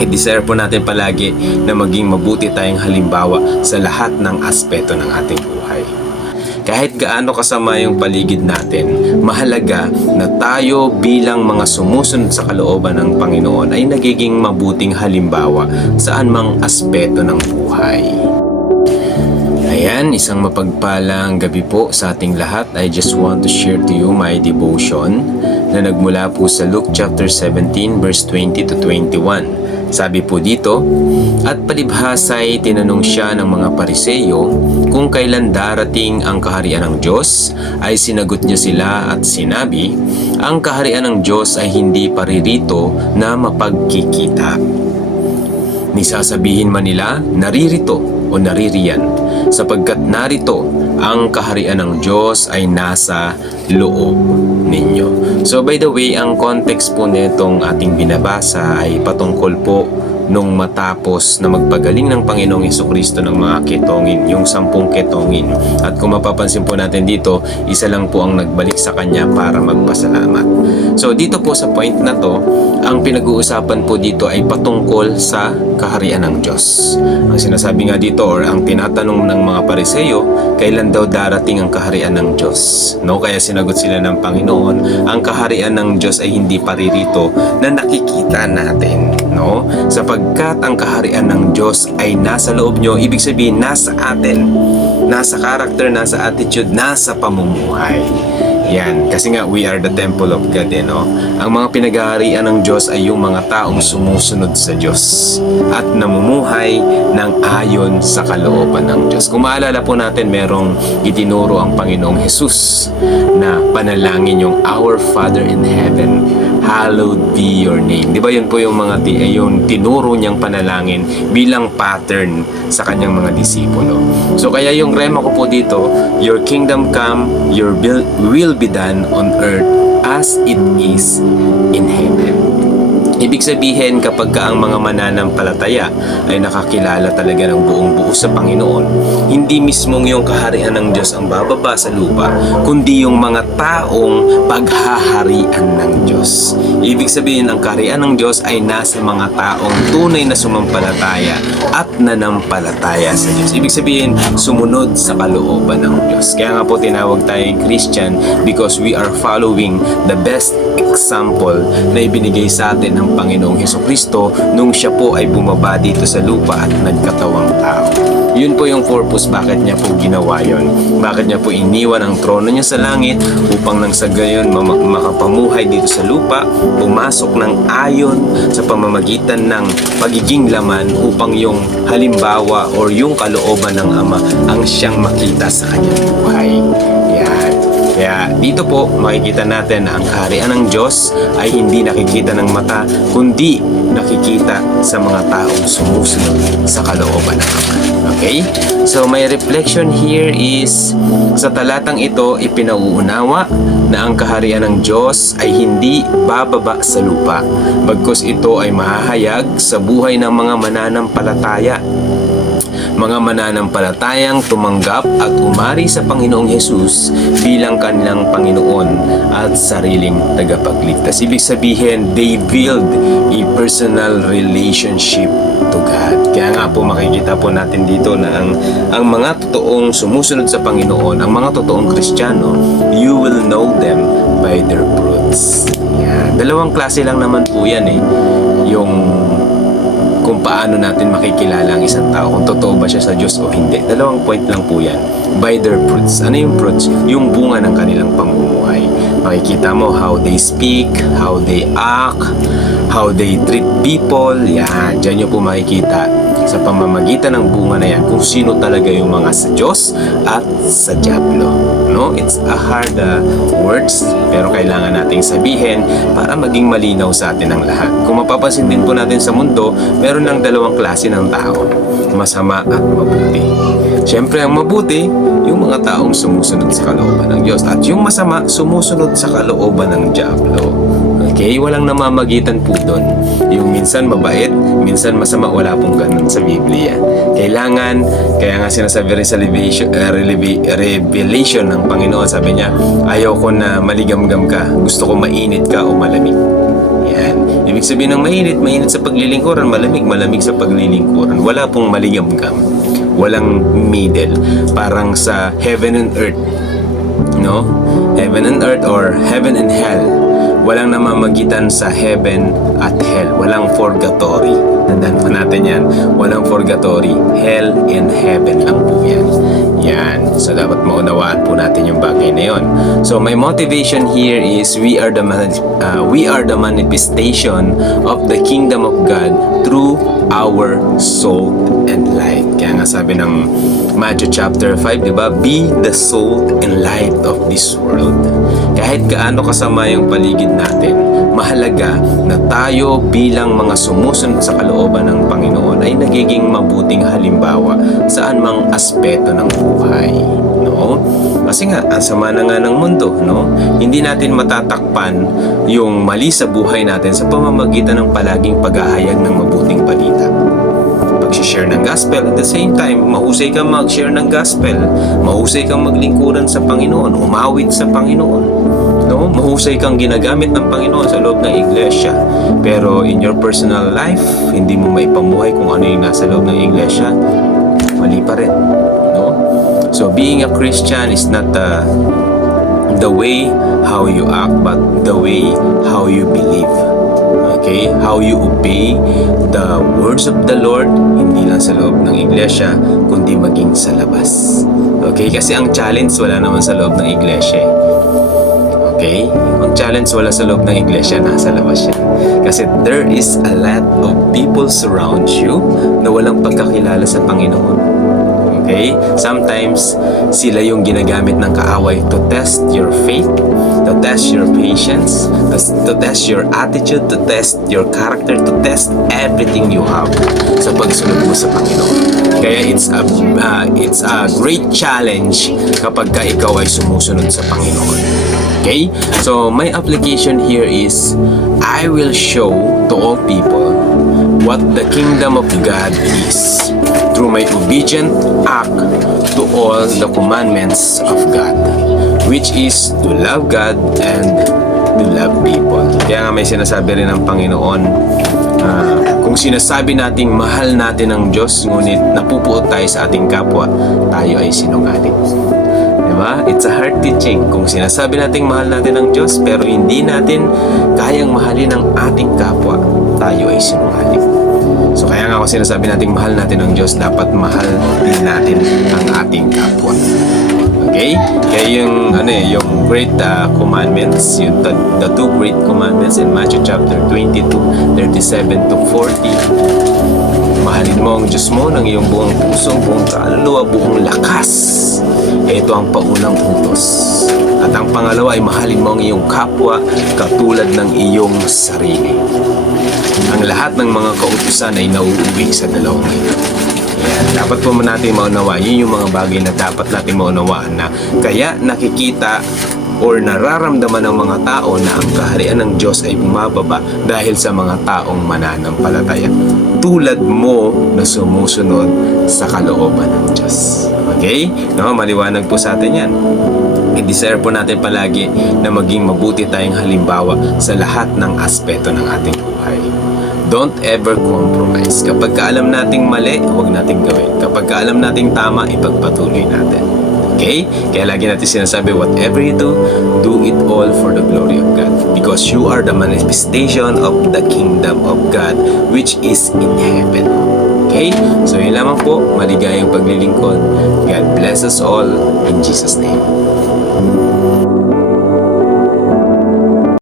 I-desire po natin palagi na maging mabuti tayong halimbawa sa lahat ng aspeto ng ating buhay. Kahit gaano kasama yung paligid natin, mahalaga na tayo bilang mga sumusunod sa kalooban ng Panginoon ay nagiging mabuting halimbawa saan mang aspeto ng buhay. Ayan, isang mapagpalang gabi po sa ating lahat. I just want to share to you my devotion na nagmula po sa Luke chapter 17 verse 20 to 21. Sabi po dito, at palibhasa'y tinanong siya ng mga Pariseyo kung kailan darating ang kaharian ng Diyos, ay sinagot niya sila at sinabi, ang kaharian ng Diyos ay hindi paririto na mapagkikita. Ni sasabihin man nila, naririto o naririyan, sapagkat narito ang kaharian ng Diyos ay nasa loob ninyo. So by the way, ang context po nitong ating binabasa ay patungkol po nung matapos na magpagaling ng Panginoong Hesukristo ng mga ketongin, yung 10 ketongin. At kung mapapansin po natin dito, isa lang po ang nagbalik sa kanya para magpasalamat. So dito po sa point na to, ang pinag-uusapan po dito ay patungkol sa kaharian ng Diyos. Ang sinasabi nga dito or ang tinatanong ng mga Pariseyo, kailan daw darating ang kaharian ng Diyos? No, kaya sinagot sila ng Panginoon, ang kaharian ng Diyos ay hindi paririto na nakikita natin, no? Sapagkat ang kaharian ng Diyos ay nasa loob nyo, ibig sabihin nasa atin, nasa character, nasa attitude, nasa pamumuhay. Yan, kasi nga we are the temple of God, no? Ang mga pinag-aarian ng Diyos ay yung mga taong sumusunod sa Diyos at namumuhay ng ayon sa kalooban ng Diyos. Kung maalala po natin, merong itinuro ang Panginoong Jesus na panalangin yung Our Father in Heaven, hallowed be your name. Di ba yun po yung mga yung tinuro niyang panalangin bilang pattern sa kanyang mga disipulo. So kaya yung rema ko po dito, your kingdom come, your will be done on earth as it is in heaven. Ibig sabihin, kapag ka ang mga mananampalataya ay nakakilala talaga ng buong buo sa Panginoon, hindi mismong yung kaharian ng Diyos ang bababa sa lupa, kundi yung mga taong paghaharian ng Diyos. Ibig sabihin, ang kaharian ng Diyos ay nasa mga taong tunay na sumampalataya at nanampalataya sa Diyos. Ibig sabihin, sumunod sa kalooban ng Diyos. Kaya nga po tinawag tayong Christian because we are following the best example na ibinigay sa atin ng Panginoong Hesukristo nung siya po ay bumaba dito sa lupa at nagkatawang tao. Yun po yung purpose bakit niya po ginawa yun. Bakit niya po iniwan ang trono niya sa langit upang nang sa gayon makapamuhay dito sa lupa, pumasok ng ayon sa pamamagitan ng pagiging laman upang yung halimbawa or yung kalooban ng Ama ang siyang makita sa kanyang buhay. Yan. Kaya dito po makikita natin na ang kaharian ng Diyos ay hindi nakikita ng mata, kundi nakikita sa mga taong sumusunod sa kalooban ng Ama. Okay? So my reflection here is, sa talatang ito ipinauunawa na ang kaharian ng Diyos ay hindi bababa sa lupa, bagkus ito ay mahahayag sa buhay ng mga mananampalataya. Mga mananampalatayang tumanggap at umari sa Panginoong Hesus bilang kanilang Panginoon at sariling tagapagligtas. Ibig sabihin, they build a personal relationship to God. Kaya nga po makikita po natin dito na ang mga totoong sumusunod sa Panginoon, ang mga totoong Kristiyano, you will know them by their fruits. Yan. Dalawang klase lang naman po yan yung kung paano natin makikilala ang isang tao, kung totoo ba siya sa Diyos o hindi. Dalawang point lang po yan. By their fruits. Ano yung fruits? Yung bunga ng kanilang pamumuhay. Makikita mo how they speak, how they act, how they treat people. Yan, dyan nyo po makikita sa pamamagitan ng bunga na yan kung sino talaga yung mga sa Diyos at sa Diablo. No? It's a hard words, pero kailangan nating sabihin para maging malinaw sa atin ang lahat. Kung mapapansin din po natin sa mundo, meron ng dalawang klase ng tao, masama at mabuti. Siyempre, ang mabuti, yung mga taong sumusunod sa kalooban ng Diyos, at yung masama, sumusunod sa kalooban ng Diablo. Okay? Walang namamagitan po doon. Yung minsan mabait, minsan masama, wala pong ganun sa Biblia. Kailangan, kaya nga sinasabi rin sa revelation ng Panginoon, sabi niya, ayaw ko na maligamgam ka, gusto ko mainit ka o malamig. Yan. Ibig sabihin ng mainit, mainit sa paglilingkuran, malamig, malamig sa paglilingkuran. Wala pong maligamgam. Walang middle. Parang sa heaven and earth. No? Heaven and earth or heaven and hell. Walang namamagitan sa heaven at hell. Walang purgatory. Tandaan po natin yan. Walang purgatory. Hell and heaven lang po yan. Yan. So, dapat maunawaan po natin yung bagay na yun. So, my motivation here is we are the manifestation of the kingdom of God through our salt and light. Kaya nga sabi ng Matthew chapter 5, di ba? Be the salt and light of this world. Kahit gaano kasama yung paligid natin, mahalaga na tayo bilang mga sumusunod sa kalooban ng Panginoon ay nagiging mabuting halimbawa saan mang aspeto ng buhay. No? Kasi nga, ang sama na nga ng mundo, no? Hindi natin matatakpan yung mali sa buhay natin sa pamamagitan ng palaging paghahayag ng mabuting balita. Pag-share ng gospel, at the same time, mahusay kang mag-share ng gospel, mahusay kang maglingkuran sa Panginoon, umawit sa Panginoon. No? Mahusay kang ginagamit ng Panginoon sa loob ng iglesia. Pero in your personal life, hindi mo maipamuhay kung ano yung nasa loob ng iglesia, mali pa rin. No? So being a Christian is not the way how you act, but the way how you believe. Okay? How you obey the words of the Lord, hindi lang sa loob ng iglesia, kundi maging sa labas. Okay? Kasi ang challenge wala naman sa loob ng iglesia. Okay? Ang challenge wala sa loob ng iglesia, nasa labas yan. Kasi there is a lot of people surround you na walang pagkakilala sa Panginoon. Okay? Sometimes, sila yung ginagamit ng kaaway to test your faith, to test your patience, to test your attitude, to test your character, to test everything you have sa pagsunod mo sa Panginoon. Kaya it's a great challenge kapag ka ikaw ay sumusunod sa Panginoon. Okay? So, my application here is, I will show to all people what the kingdom of God is through my obedient act to all the commandments of God, which is to love God and to love people. Kaya nga may sinasabi rin ng Panginoon, kung sinasabi nating mahal natin ang Diyos, ngunit napupuot tayo sa ating kapwa, tayo ay sinungaling. Diba? It's a hard teaching. Kung sinasabi nating mahal natin ang Diyos, pero hindi natin kayang mahalin ang ating kapwa, tayo ay sinungaling. So kaya nga kung sinasabi nating mahal natin ang Diyos, dapat mahal din natin ang ating kapwa. Okay? Kaya yung great commandments, yung the two great commandments in Matthew chapter 22, 37 to 40. Mahalin mo ang Diyos mo ng iyong buong puso, buong kaluluwa, buong lakas. Ito ang paunang utos. At ang pangalawa ay mahalin mo ang iyong kapwa katulad ng iyong sarili. Ang lahat ng mga kautusan ay nauuwi sa dalawang ito. Ayan, dapat po natin maunawaan. Yun yung mga bagay na dapat natin maunawaan na kaya nakikita or nararamdaman ng mga tao na ang kaharian ng Diyos ay bumababa dahil sa mga taong mananampalataya. Tulad mo na sumusunod sa kalooban ng Diyos. Okay? No, maliwanag po sa atin yan. I-desire po natin palagi na maging mabuti tayong halimbawa sa lahat ng aspeto ng ating buhay. Don't ever compromise. Kapag kaalam nating mali, huwag nating gawin. Kapag kaalam nating tama, ipagpatuloy natin. Okay? Kaya lagi natin sinasabi, whatever you do it all for the glory of God. Because you are the manifestation of the kingdom of God which is in heaven. Okay? So yun lamang po, maligayang paglilingkod. God bless us all in Jesus' name.